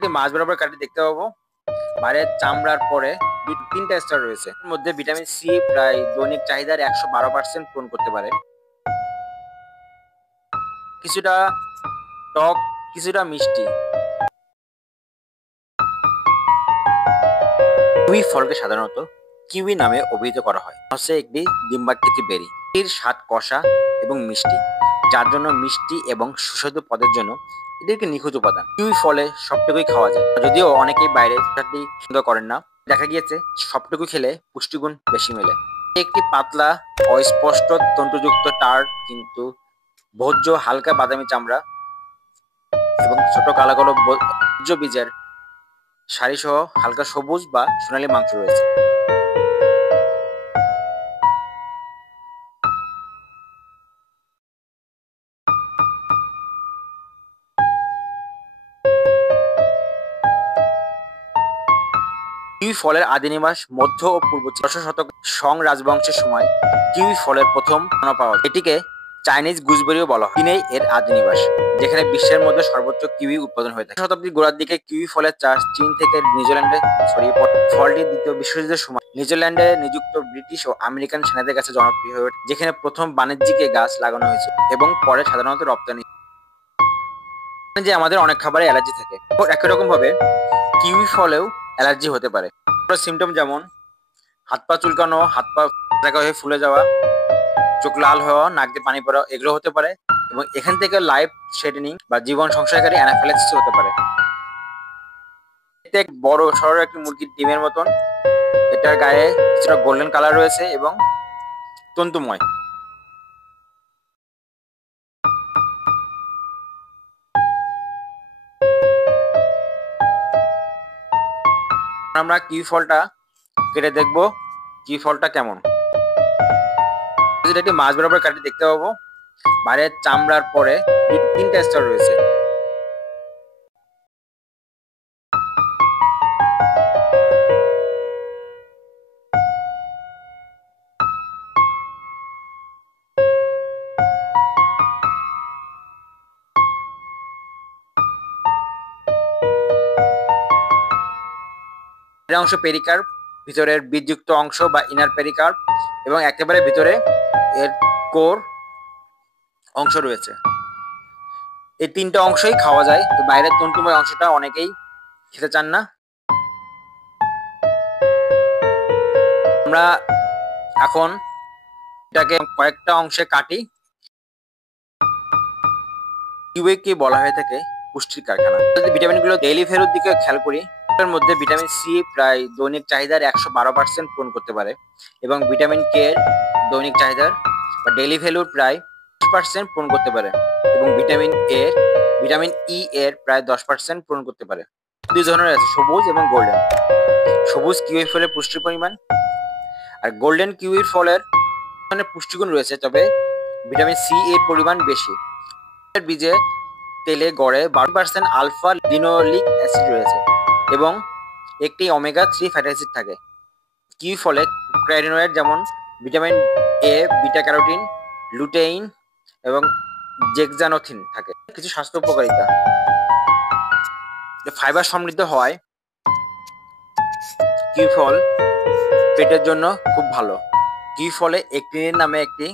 মাছ বরাবর কাটি দেখতে পাবো। বাইরের চামড়ার পরে তিনটা স্তর রয়েছে। এর মধ্যে ভিটামিন সি প্রায় দৈনিক চাহিদার 112% পূরণ করতে পারে। কিছুটা টক, কিছুটা মিষ্টি। কিউই ফলকে সাধারণত কিউই নামে অভিহিত করা হয়। হচ্ছে একটি ডিম্বাকৃতি বেরি। এর স্বাদ কষা এবং মিষ্টি, যার জন্য মিষ্টি এবং সুস্বাদু পদের জন্য এটি একটি নিখুঁত উপাদান। কিউই ফলে সবটুকুই খাওয়া যায়, যদিও অনেকেই বাইরে সেটি পছন্দ করেন না। দেখা গিয়েছে সবটুকু খেলে পুষ্টিগুণ বেশি মেলে। একটি পাতলা অস্পষ্ট তন্তুযুক্ত টার কিন্তু ভোজ্য হালকা বাদামি চামড়া এবং ছোট কালো কালো ভোজ্য বীজের সারি সহ হালকা সবুজ বা সোনালী মাংস রয়েছে। কিউই ফলের আদি নিবাস মধ্য ও পূর্ব চীন। ১৬শ শতক সং রাজবংশের সময় কিউই ফলের প্রথম দানা পাওয়া যায়। এটিকে চাইনিজ গুজবেরিও বলা হয়। চীনেই এর আদি নিবাস, যেখানে বিশ্বের মধ্যে সর্বোচ্চ কিউই উৎপাদন হয়ে থাকে। শতাব্দীর গোড়ার দিকে কিউই ফলের চাষ চীন থেকে নিউজিল্যান্ডে ছড়িয়ে পড়ে। ফলটি দ্বিতীয় বিশ্বযুদ্ধের সময় নিউজিল্যান্ডে নিযুক্ত ব্রিটিশ ও আমেরিকান সেনাদের কাছে জনপ্রিয় হয়ে ওঠে, যেখানে প্রথম বাণিজ্যিক গাছ লাগানো হয়েছে এবং পরে সাধারণত রপ্তানি। যে আমাদের অনেক খাবারে অ্যালার্জি থাকে, একই রকম ভাবে কিউই ফলেও অ্যালার্জি হতে পারে। সিমটম যেমন হাত পা চুলকানো, হাত পা হয়ে ফুলে যাওয়া, চোখ লাল হওয়া, নাক দিয়ে পানি পড়া, এগুলো হতে পারে। এবং এখান থেকে লাইফ থ্রেটেনিং বা জীবন সংশয়কারী অ্যানাফিল্যাক্সিস হতে পারে। এতে বড় সড়ো একটি মুরগির ডিমের মতন, এটার গায়ে কিছুটা গোল্ডেন কালার রয়েছে এবং তন্তুময়। আমরা কিউই ফলটা কেটে দেখবো কিউই ফলটা কেমন। একটি মাছ বরাবর কাটি দেখতে পাবো। বাইরের চামড়ার পরে তিনটা স্তর রয়েছে। এর অংশ পেরিকার্প, ভিতরের বীজযুক্ত অংশ বা ইনার পেরিকার্প, এবং একেবারে ভিতরে এর কোর অংশ রয়েছে। এই তিনটা অংশই খাওয়া যায়। বাইরের তন্তুময় অংশটা অনেকেই খেতে চান না। আমরা এখন এটাকে কয়েকটা অংশে কাটি। কিউইকে বলা হয়ে থাকে পুষ্টির কারখানা। যদি ভিটামিনগুলো ডেইলি ভ্যালুর দিকে খেয়াল করি, এর মধ্যে ভিটামিন সি প্রায় দৈনিক চাহিদার 112% পূরণ করতে পারে এবং ভিটামিন কে এর দৈনিক চাহিদার বা ডেইলি ভ্যালুর প্রায় 10% পূরণ করতে পারে এবং ভিটামিন ই এর প্রায় 10% পূরণ করতে পারে। দুই ধরনের আছে, সবুজ এবং গোল্ডেন। সবুজ কিউই ফলের পুষ্টির পরিমাণ আর গোল্ডেন কিউই ফলের মানে পুষ্টিগুণ রয়েছে, তবে ভিটামিন সি এর পরিমাণ বেশি। বীজে তেলে গড়ে 12% আলফা লিনোলিক অ্যাসিড রয়েছে এবং একটি ওমেগা 3 ফ্যাটি অ্যাসিড থাকে। কিউই ফলে ক্যারোটিনয়েড যেমন vitamin A, beta carotene, lutein এবং জেক্সানোথিন থাকে। কিছু স্বাস্থ্য উপকারিতা: ফাইবার সমৃদ্ধ হওয়ায় কিউই ফল পেটের জন্য খুব ভালো। কিউই ফলে একটিনিন নামে একটি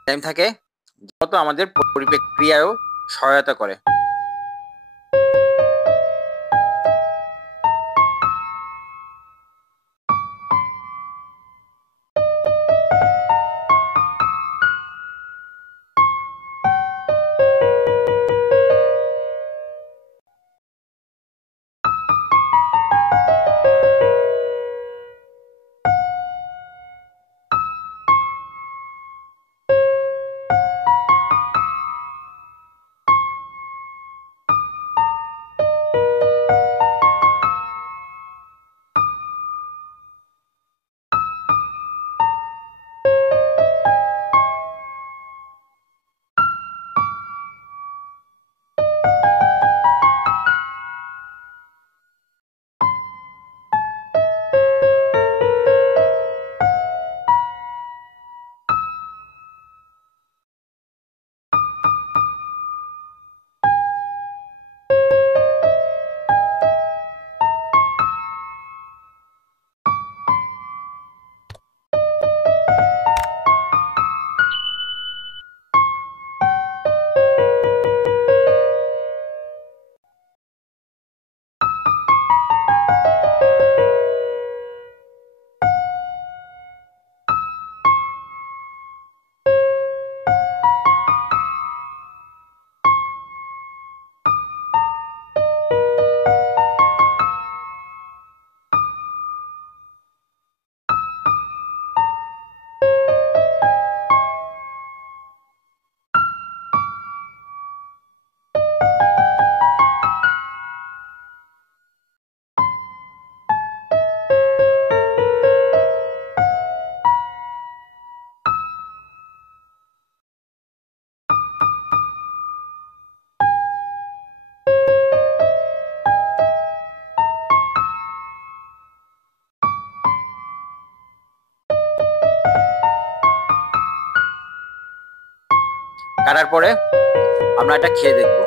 এনজাইম থাকে, যত আমাদের পরিপাক ক্রিয়ায়ও সহায়তা করে। ছাড়ার পরে আমরা এটা খেয়ে দেখব।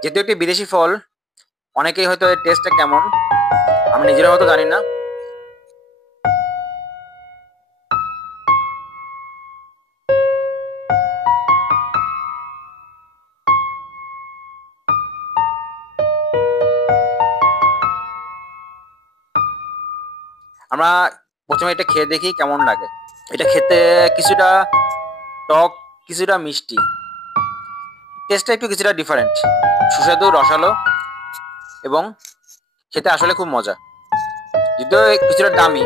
যেহেতু একটি বিদেশি ফল, অনেকেই হয়তো এর টেস্টটা কেমন আমরা নিজেরা হয়তো জানি না। আমরা প্রথমে এটা খেয়ে দেখি কেমন লাগে। এটা খেতে কিছুটা টক, কিছুটা মিষ্টি, টেস্টটা একটু কিছুটা ডিফারেন্ট, সুস্বাদু, রসালো এবং খেতে আসলে খুব মজা। যদিও কিছুটা দামি,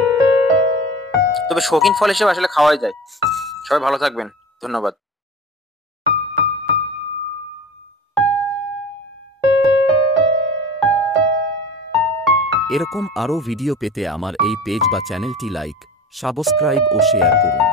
তবে শৌখিন ফল হিসেবে আসলে খাওয়াই যায়। সবাই ভালো থাকবেন, ধন্যবাদ। এরকম আরও ভিডিও পেতে আমার এই পেজ বা চ্যানেলটি লাইক, সাবস্ক্রাইব ও শেয়ার করুন।